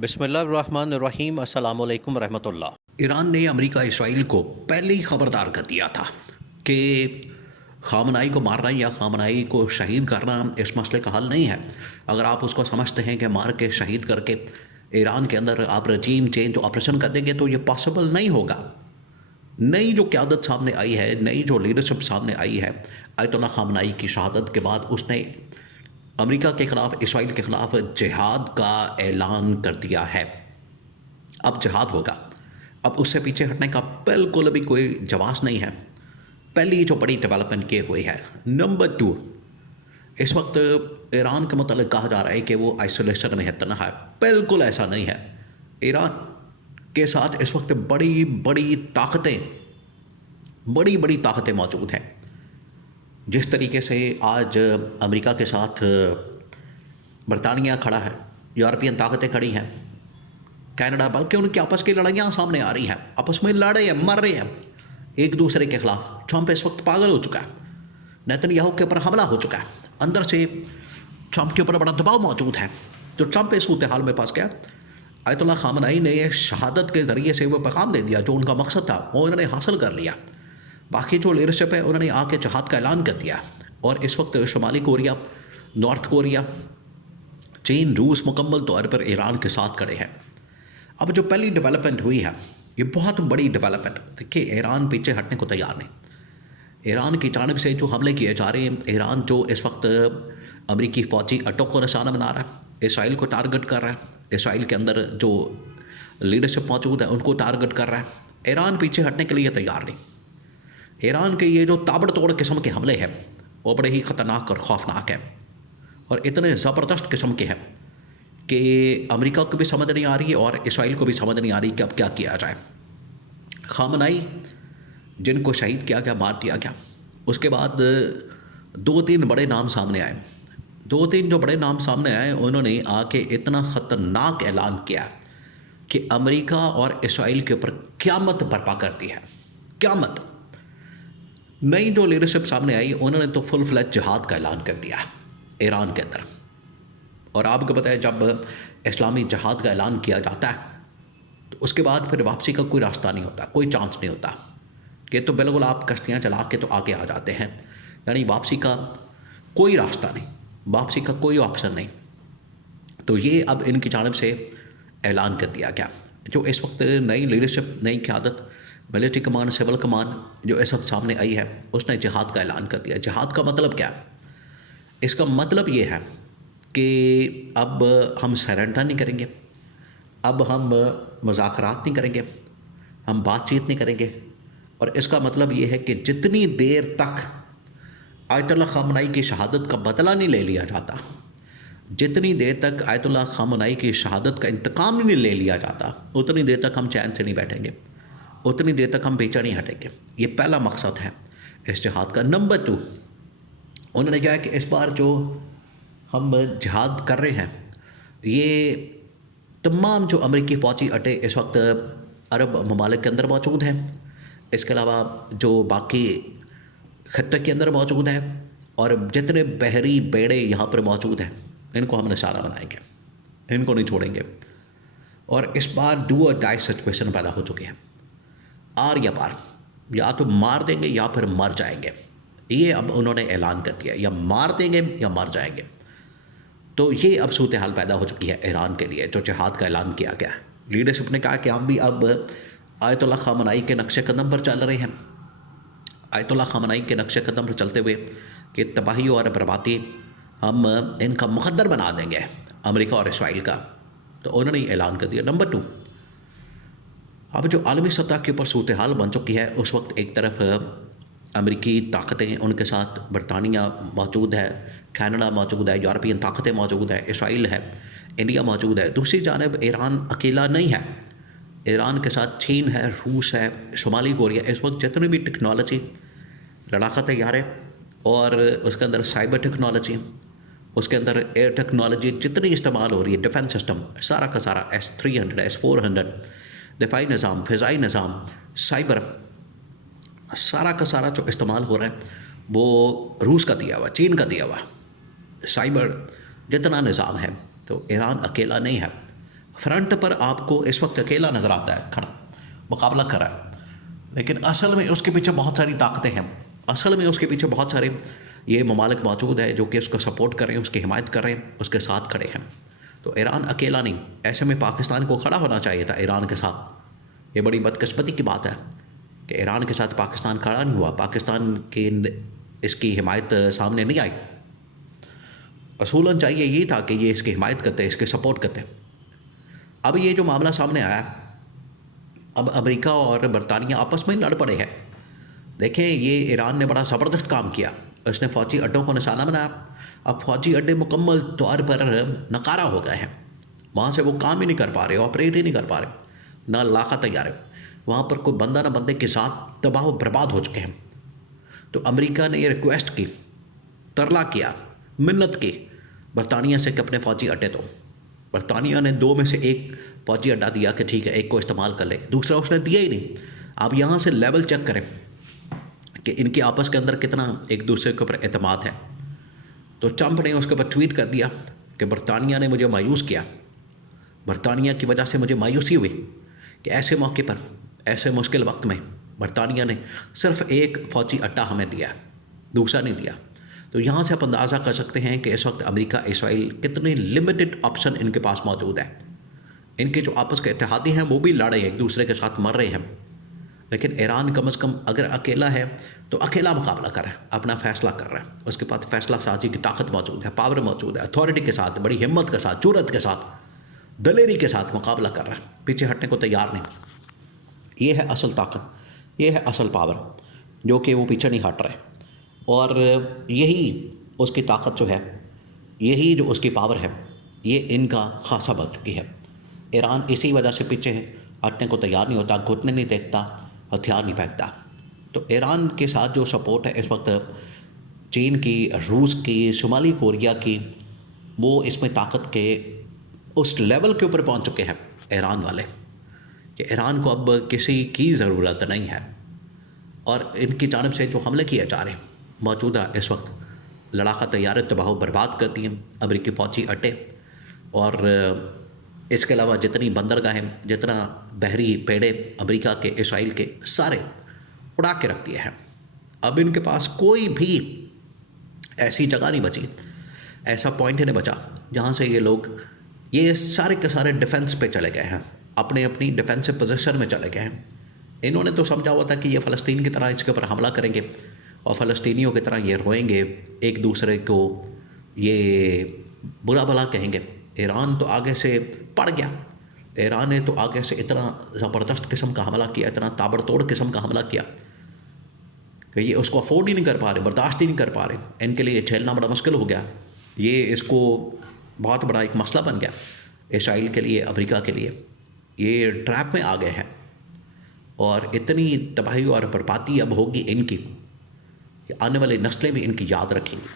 बिस्मिल्लाहिर्रहमानिर्रहीम अस्सलामु अलैकुम रहमतुल्लाह। ईरान ने अमेरिका इसराइल को पहले ही खबरदार कर दिया था कि ख़ामनाई को मारना या ख़ामनाई को शहीद करना इस मसले का हल नहीं है। अगर आप उसको समझते हैं कि मार के शहीद करके ईरान के अंदर आप रजीम चेंज ऑपरेशन कर देंगे तो ये पॉसिबल नहीं होगा। नई जो क़यादत सामने आई है, नई जो लीडरशिप सामने आई है, आयतुल्लाह ख़ामनाई की शहादत के बाद उसने अमेरिका के ख़िलाफ़, इसराइल के ख़िलाफ़ जिहाद का ऐलान कर दिया है। अब जिहाद होगा, अब उससे पीछे हटने का बिल्कुल भी कोई जवाब नहीं है। पहली जो बड़ी डेवलपमेंट ये हुई है। नंबर 2, इस वक्त ईरान के मतलब कहा जा रहा है कि वो आइसोलेशन में है, तन्हा है। बिल्कुल ऐसा नहीं है। ईरान के साथ इस वक्त बड़ी बड़ी ताकतें मौजूद हैं। जिस तरीके से आज अमेरिका के साथ बरतानिया खड़ा है, यूरोपियन ताकतें खड़ी हैं, कनाडा, बल्कि उनकी आपस की लड़ाइयाँ सामने आ रही हैं, आपस में लड़ रहे हैं, मर रहे हैं एक दूसरे के खिलाफ। ट्रंप इस वक्त पागल हो चुका है, नेतन्याहू के ऊपर हमला हो चुका है, अंदर से ट्रंप के ऊपर बड़ा दबाव मौजूद है। तो ट्रंप इस सूरत हाल में फंस गया। आयतुल्लाह ख़ामनाई ने शहादत के ज़रिए से वो पैगाम दे दिया जो उनका मकसद था, वो उन्होंने हासिल कर लिया। बाकी जो लीडरशिप है उन्होंने आके जहाद का ऐलान कर दिया। और इस वक्त शुमाली कोरिया, नॉर्थ कोरिया, चीन, रूस मुकम्मल तौर पर ईरान के साथ खड़े हैं। अब जो पहली डेवलपमेंट हुई है, ये बहुत बड़ी डेवलपमेंट। देखिए, ईरान पीछे हटने को तैयार नहीं। ईरान की जानिब से जो हमले किए जा रहे हैं, ईरान जो इस वक्त अमेरिकी फ़ौजी अटों को निशाना बना रहा है, इसराइल को टारगेट कर रहा है, इसराइल के अंदर जो लीडरशिप मौजूद है उनको टारगेट कर रहा है। ईरान पीछे हटने के लिए तैयार नहीं। ईरान के ये जो ताबड़तोड़ किस्म के हमले हैं वो बड़े ही ख़तरनाक और खौफनाक हैं और इतने ज़बरदस्त किस्म के हैं कि अमेरिका को भी समझ नहीं आ रही है और इसराइल को भी समझ नहीं आ रही कि अब क्या किया जाए। ख़ामनाई जिनको शहीद किया गया, मार दिया गया, उसके बाद 2-3 बड़े नाम सामने आए। 2-3 जो बड़े नाम सामने आए, उन्होंने आके इतना ख़तरनाक ऐलान किया कि अमेरिका और इसराइल के ऊपर क़यामत बर्पा कर दी है, क़यामत। नई जो लीडरशिप सामने आई, उन्होंने तो फुल फ्लैज जिहाद का ऐलान कर दिया ईरान के अंदर। और आपको पता है, जब इस्लामी जिहाद का ऐलान किया जाता है तो उसके बाद फिर वापसी का कोई रास्ता नहीं होता, कोई चांस नहीं होता कि तो बिल्कुल आप कश्तियाँ चला के तो आगे आ जाते हैं। यानी वापसी का कोई रास्ता नहीं, वापसी का कोई ऑप्शन नहीं। तो ये अब इनकी जानिब से ऐलान कर दिया गया। जो इस वक्त नई लीडरशिप, नई क़यादत, मिलिट्री कमांड, सिविल कमांड जो इस वक्त सामने आई है, उसने जिहाद का ऐलान कर दिया। जिहाद का मतलब क्या है? इसका मतलब ये है कि अब हम सरेंडर नहीं करेंगे, अब हम मुज़ाकरात नहीं करेंगे, हम बातचीत नहीं करेंगे। और इसका मतलब ये है कि जितनी देर तक आयतुल्लाह ख़ामनाई की शहादत का बदला नहीं ले लिया जाता, जितनी देर तक आयतुल्लाह ख़ामनाई की शहादत का इंतकाम नहीं ले लिया जाता, उतनी देर तक हम चैन से नहीं बैठेंगे, उतनी देर तक हम पीछे नहीं हटेंगे। ये पहला मकसद है इस जिहाद का। नंबर 2, उन्होंने कहा कि इस बार जो हम जिहाद कर रहे हैं, ये तमाम जो अमेरिकी फ़ौजी अड्डे इस वक्त अरब ममालिक के अंदर मौजूद हैं, इसके अलावा जो बाकी खत्ते के अंदर मौजूद हैं, और जितने बहरी बेड़े यहाँ पर मौजूद हैं, इनको हम निशाना बनाएंगे, इनको नहीं छोड़ेंगे। और इस बार डू और डाई सिचुएशन पैदा हो चुकी है। आर या पार, या तो मार देंगे या फिर मर जाएंगे। ये अब उन्होंने ऐलान कर दिया, या मार देंगे या मर जाएंगे। तो ये अब सूरत हाल पैदा हो चुकी है ईरान के लिए, जो जिहाद का ऐलान किया गया। लीडरशिप ने कहा कि हम भी अब आयतुल्लाह ख़ामनाई के नक्शे कदम पर चल रहे हैं। आयतुल्लाह ख़ामनाई के नक्शे कदम पर चलते हुए कि तबाही और बर्बादी हम इनका मुक़द्दर बना देंगे, अमेरिका और इसराइल का। तो उन्होंने ऐलान कर दिया। नंबर 2, अब जो आलमी सतह के ऊपर सूरत हाल बन चुकी है, उस वक्त एक तरफ अमेरिकी ताकतें, उनके साथ बरतानिया मौजूद है, कनाडा मौजूद है, यूरोपियन ताकतें मौजूद है, इसराइल है, इंडिया मौजूद है। दूसरी जानब ईरान अकेला नहीं है, ईरान के साथ चीन है, रूस है, शुमाली कोरिया। इस वक्त जितनी भी टेक्नोलॉजी, लड़ाका तैयार है, और उसके अंदर साइबर टेक्नोलॉजी, उसके अंदर एयर टेक्नोलॉजी जितनी इस्तेमाल हो रही है, डिफेंस सिस्टम सारा का सारा, S-300, S-400, दिफाई निज़ाम, फ़िज़ाई निज़ाम, साइबर, सारा का सारा जो इस्तेमाल हो रहा है वो रूस का दिया हुआ, चीन का दिया हुआ साइबर जितना निज़ाम है। तो ईरान अकेला नहीं है, फ्रंट पर आपको इस वक्त अकेला नज़र आता है खड़ा, मुकाबला कर रहा है, लेकिन असल में उसके पीछे बहुत सारी ताकतें हैं। असल में उसके पीछे बहुत सारे ये ममालिक मौजूद है जो कि उसको सपोर्ट कर रहे हैं, उसकी हिमायत कर रहे हैं, उसके साथ खड़े हैं। तो ईरान अकेला नहीं, ऐसे में पाकिस्तान को खड़ा होना चाहिए था ईरान के साथ। ये बड़ी बदकिस्मती की बात है कि ईरान के साथ पाकिस्तान खड़ा नहीं हुआ, पाकिस्तान की इसकी हिमायत सामने नहीं आई। असूलन चाहिए ये था कि ये इसकी हिमायत करते, इसके सपोर्ट करते। अब ये जो मामला सामने आया, अब अमेरिका और बरतानिया आपस में लड़ पड़े हैं। देखें, ये ईरान ने बड़ा ज़बरदस्त काम किया, उसने फ़ौजी अड्डों को निशाना बनाया। अब फ़ौजी अड्डे मुकम्मल तौर पर नकारा हो गए हैं, वहाँ से वो काम ही नहीं कर पा रहे, ऑपरेट ही नहीं कर पा रहे, ना लाखा तैयार है वहाँ पर, कोई बंदा ना बंदे के साथ तबाह व बर्बाद हो चुके हैं। तो अमेरिका ने ये रिक्वेस्ट की, तरला किया, मिन्नत की बरतानिया से कि अपने फ़ौजी अड्डे दो। बरतानिया ने 2 में से 1 फ़ौजी अड्डा दिया कि ठीक है, एक को इस्तेमाल कर ले, दूसरा उसने दिया ही नहीं। आप यहाँ से लेवल चेक करें कि इनके आपस के अंदर कितना एक दूसरे के ऊपर एतमाद है। तो ट्रंप ने उसके ऊपर ट्वीट कर दिया कि बरतानिया ने मुझे मायूस किया, बरतानिया की वजह से मुझे मायूसी हुई कि ऐसे मौके पर, ऐसे मुश्किल वक्त में बरतानिया ने सिर्फ 1 फ़ौजी अड्डा हमें दिया, दूसरा नहीं दिया। तो यहाँ से आप अंदाज़ा कर सकते हैं कि इस वक्त अमेरिका इसराइल कितने लिमिटेड ऑप्शन इनके पास मौजूद है। इनके जो आपस के इत्तेहादी हैं वो भी लड़ रहे हैं, एक दूसरे के साथ मर रहे हैं, लेकिन ईरान कम से कम अगर अकेला है तो अकेला मुकाबला कर रहा है, अपना फ़ैसला कर रहा है, उसके पास फ़ैसला साजी की ताकत मौजूद है, पावर मौजूद है, अथॉरिटी के साथ, बड़ी हिम्मत के साथ, जुर्रत के साथ, दलेरी के साथ मुकाबला कर रहा है, पीछे हटने को तैयार नहीं। ये है असल ताकत, ये है असल पावर, जो कि वो पीछे नहीं हट रहे। और यही उसकी ताकत जो है, यही जो उसकी पावर है, ये इनका खासा बन चुकी है। ईरान इसी वजह से पीछे हटने को तैयार नहीं होता, घुटने नहीं देखता, हथियार नहीं फेंकता। तो ईरान के साथ जो सपोर्ट है इस वक्त चीन की, रूस की, शुमाली कोरिया की, वो इसमें ताकत के उस लेवल के ऊपर पहुंच चुके हैं ईरान वाले कि ईरान को अब किसी की ज़रूरत नहीं है। और इनकी जानब से जो हमले किए जा रहे हैं मौजूदा इस वक्त, लड़ाका तैयारें तबाह बर्बाद कर दी हैं, अमेरिकी फ़ौजी अड्डे, और इसके अलावा जितनी बंदरगाहें, जितना बहरी पेड़े अमेरिका के, इसराइल के, सारे उड़ा के रख दिए हैं। अब इनके पास कोई भी ऐसी जगह नहीं बची, ऐसा पॉइंट ही नहीं बचा जहाँ से ये लोग, ये सारे के सारे डिफेंस पे चले गए हैं, अपने अपनी डिफेंसिव पोजीशन में चले गए हैं। इन्होंने तो समझा हुआ था कि ये फ़लस्तीन की तरह इसके ऊपर हमला करेंगे और फ़लस्तीनियों की तरह ये रोएंगे, एक दूसरे को ये बुरा भला कहेंगे। ईरान तो आगे से पड़ गया, ईरान ने तो आगे से इतना ज़बरदस्त किस्म का हमला किया, इतना ताबड़तोड़ किस्म का हमला किया कि ये उसको अफोर्ड ही नहीं कर पा रहे, बर्दाश्त ही नहीं कर पा रहे। इनके लिए झेलना बड़ा मुश्किल हो गया, ये इसको बहुत बड़ा एक मसला बन गया इसराइल के लिए, अमेरिका के लिए। ये ट्रैप में आ गए हैं और इतनी तबाही और बर्बादी अब होगी इनकी, आने वाली नस्लें भी इनकी याद रखेंगी।